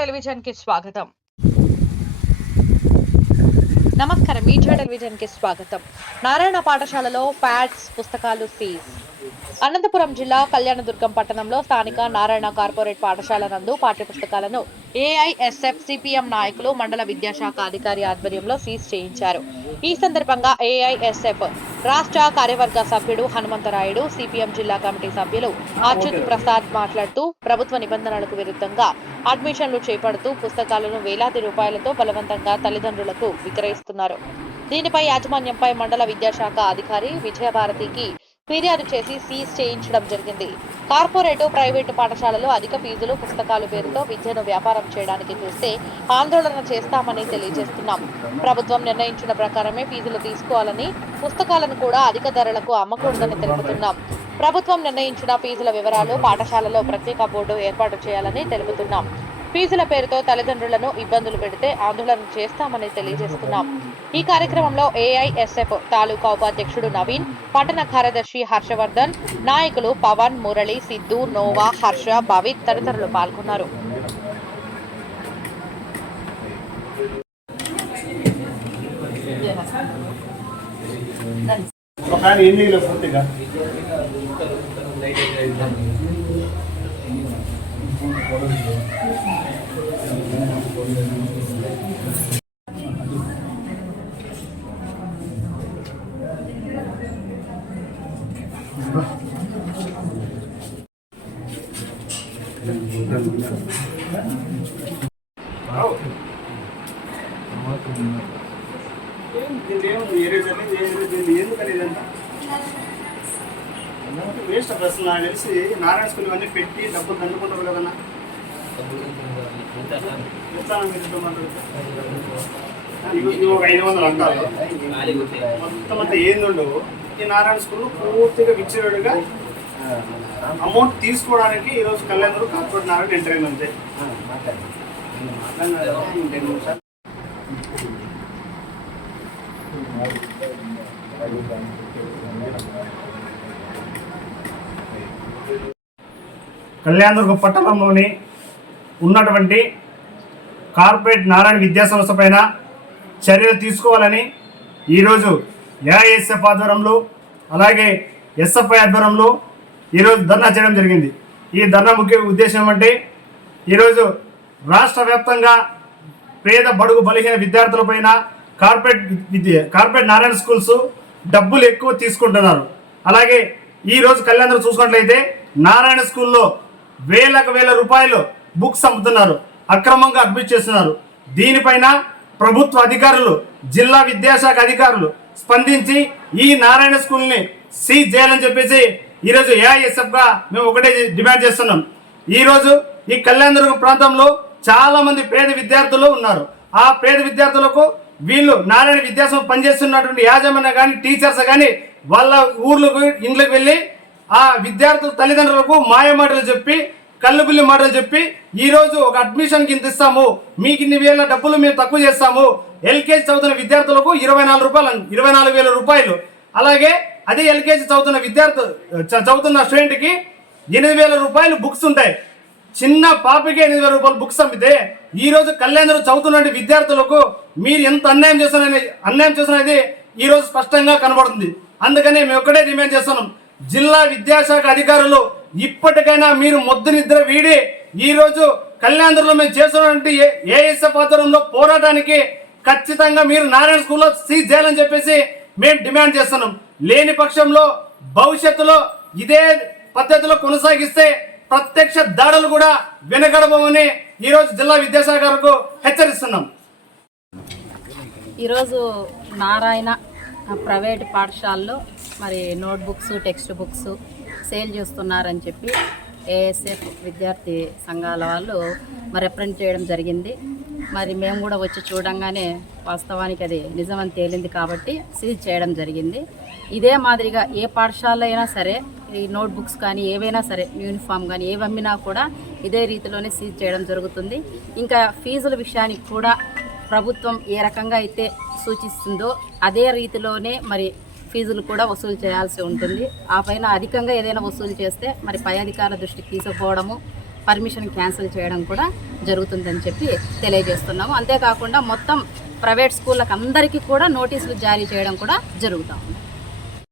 టెలివిజన్కి స్వాగతం. నమస్కారం మీడియా టెలివిజన్కి స్వాగతం. నారాయణ పాఠశాలలో ప్యాడ్స్ పుస్తకాలు సీజ్ అనంతపురం జిల్లా కళ్యాణదుర్గం పట్టణంలో స్థానిక నారాయణ కార్పొరేట్ పాఠశాల నందు పాఠ్యపుస్తకాలను ఏఐఎస్ఎఫ్ సిపిఎం నాయకులు మండల విద్యాశాఖ అధికారి ఆధ్వర్యంలో సీజ్ చేయించారు. ఈ సందర్భంగా ఏఐఎస్ఎఫ్ రాష్ట్ర కార్యవర్గ సభ్యుడు హనుమంతరాయుడు సిపిఎం జిల్లా కమిటీ సభ్యులు అచ్యుత్ ప్రసాద్ మాట్లాడుతూ ప్రభుత్వ నిబంధనలకు విరుద్ధంగా అడ్మిషన్లు చేపడుతూ పుస్తకాలను వేలాది రూపాయలతో బలవంతంగా తల్లిదండ్రులకు విక్రయిస్తున్నారు. దీనిపై యాజమాన్యంపై మండల విద్యాశాఖ అధికారి విజయభారతికి ఫిర్యాదు చేసి సీజ్ చేయించడం జరిగింది. కార్పొరేటు ప్రైవేటు పాఠశాలలో అధిక ఫీజులు పుస్తకాలు పేరుతో విద్యను వ్యాపారం చేయడానికి చూస్తే ఆందోళన చేస్తామని తెలియజేస్తున్నాం. ప్రభుత్వం నిర్ణయించిన ప్రకారమే ఫీజులు తీసుకోవాలని పుస్తకాలను కూడా అధిక ధరలకు అమ్మకూడదని తెలుపుతున్నాం. ప్రభుత్వం నిర్ణయించిన ఫీజుల వివరాలు పాఠశాలలో ప్రత్యేక బోర్డు ఏర్పాటు చేయాలని తెలుపుతున్నాం. ఫీజుల పేరుతో తల్లిదండ్రులను ఇబ్బందులు పెడితే ఆందోళన చేస్తామని తెలియజేస్తున్నాం. ఈ కార్యక్రమంలో ఏఐఎస్ఎఫ్ తాలూకా ఉపాధ్యక్షుడు నవీన్ పట్టణ కార్యదర్శి హర్షవర్ధన్ నాయకులు పవన్ మురళి సిద్ధు నోవా హర్ష భవిత్ తదితరులు పాల్గొన్నారు. ఒక ఏం పూర్తిగా? వేస్ట్ ప్రశ్న నాకు తెలిసి నారాయణ స్కూల్ ఇవన్నీ పెట్టి డబ్బులు దండుకుంటారు కదన్నా. ఐదు వందలు అంటారు మొత్తం అంతా ఏందుండవు ఈ నారాయణ స్కూల్ పూర్తిగా విచ్చినట్టుగా అమౌంట్ తీసుకోవడానికి ఈరోజు కళ్యాణ్ కార్పొరేట్ నారాయణ ఎంటర్ అయింది అంతే టెన్ కళ్యాణదుర్గ పట్టణంలోని ఉన్నటువంటి కార్పొరేట్ నారాయణ విద్యాసంస్థ పైన చర్యలు తీసుకోవాలని ఈరోజు ఏఐఎస్ఎఫ్ ఆధ్వర్యంలో అలాగే ఎస్ఎఫ్ఐ ఆధ్వర్యంలో ఈరోజు ధర్నా చేయడం జరిగింది. ఈ ధర్నా ముఖ్య ఉద్దేశం అంటే ఈరోజు రాష్ట్ర వ్యాప్తంగా పేద బడుగు బలహీన విద్యార్థులపైన కార్పొరేట్ విద్య కార్పొరేట్ నారాయణ స్కూల్స్ డబ్బులు ఎక్కువ తీసుకుంటున్నారు. అలాగే ఈరోజు కళ్యాణ్ చూసుకున్నట్లయితే నారాయణ స్కూల్లో వేలకు వేల రూపాయలు బుక్స్ అమ్ముతున్నారు అక్రమంగా అడ్మిట్ చేస్తున్నారు. దీనిపైన ప్రభుత్వ అధికారులు జిల్లా విద్యాశాఖ అధికారులు స్పందించి ఈ నారాయణ స్కూల్ని సీజ్ చేయాలని చెప్పేసి ఈరోజు ఏఐఎస్ఎఫ్గా మేము ఒకటే డిమాండ్ చేస్తున్నాం. ఈరోజు ఈ కళ్యాణదుర్గం ప్రాంతంలో చాలా మంది పేద విద్యార్థులు ఉన్నారు. ఆ పేద విద్యార్థులకు వీళ్ళు నారాయణ విద్యాసం పనిచేస్తున్నటువంటి యాజమాన్య కానీ టీచర్స్ కానీ వాళ్ళ ఊర్లకు ఇండ్లకు వెళ్ళి ఆ విద్యార్థుల తల్లిదండ్రులకు మాయమాటలు చెప్పి కళ్ళుబుల్లి మాటలు చెప్పి ఈరోజు ఒక అడ్మిషన్కి ఇంత ఇస్తాము. మీకు ఇన్ని వేల డబ్బులు మేము తక్కువ చేస్తాము. ఎల్కేజీ చదువుతున్న విద్యార్థులకు ఇరవై నాలుగు రూపాయలు ఇరవై నాలుగు వేల రూపాయలు. అలాగే అదే ఎల్కేజీ చదువుతున్న విద్యార్థు చదువుతున్న స్టూడెంట్కి ఎనిమిది వేల రూపాయలు బుక్స్ ఉంటాయి. చిన్న పాపకి ఎనిమిది వేల రూపాయలు బుక్స్ అమ్మితే ఈ రోజు కళ్యాణులు చదువుతున్న విద్యార్థులకు మీరు ఎంత అన్యాయం చేస్తున్న అన్యాయం చేస్తున్నది ఈ రోజు స్పష్టంగా కనబడుతుంది. అందుకని మేము ఒక్కడే డిమాండ్ చేస్తున్నాం. జిల్లా విద్యాశాఖ అధికారులు ఇప్పటికైనా మీరు మొద్దు నిద్ర వీడి ఈ రోజు కళ్యాణదుర్లో మేము చేస్తున్నటువంటి ఏఎస్ఎఫ్ ఆధ్వర్యంలో పోరాటానికి ఖచ్చితంగా మీరు నారాయణ స్కూల్లో సీజ్ చేయాలని చెప్పేసి మేము డిమాండ్ చేస్తున్నాం. లేని పక్షంలో భవిష్యత్తులో ఇదే పద్ధతిలో కొనసాగిస్తే ప్రత్యక్ష దాడులు కూడా వెనకడబోమని ఈరోజు జిల్లా విద్యాశాఖకు హెచ్చరిస్తున్నాం. ఈరోజు నారాయణ ప్రైవేట్ పాఠశాలలో మరి నోట్బుక్స్ టెక్స్ట్ బుక్స్ సేల్ చేస్తున్నారని చెప్పి ఏఎస్ఎఫ్ విద్యార్థి సంఘాల వాళ్ళు మరి రిప్రజెంట్ చేయడం జరిగింది. మరి మేము కూడా వచ్చి చూడంగానే వాస్తవానికి అది నిజమని తేలింది కాబట్టి సీజ్ చేయడం జరిగింది. ఇదే మాదిరిగా ఏ పాఠశాల అయినా సరే ఈ నోట్బుక్స్ కానీ ఏవైనా సరే యూనిఫామ్ కానీ ఏవి అమ్మినా కూడా ఇదే రీతిలోనే సీజ్ చేయడం జరుగుతుంది. ఇంకా ఫీజుల విషయానికి కూడా ప్రభుత్వం ఏ రకంగా అయితే సూచిస్తుందో అదే రీతిలోనే మరి ఫీజులు కూడా వసూలు చేయాల్సి ఉంటుంది. ఆ పైన అధికంగా ఏదైనా వసూలు చేస్తే మరి పై అధికారుల దృష్టికి తీసుకుపోవడము పర్మిషన్ క్యాన్సిల్ చేయడం కూడా జరుగుతుందని చెప్పి తెలియజేస్తున్నాము. అంతేకాకుండా మొత్తం ప్రైవేట్ స్కూళ్ళకి అందరికీ కూడా నోటీసులు జారీ చేయడం కూడా జరుగుతూ ఉంది.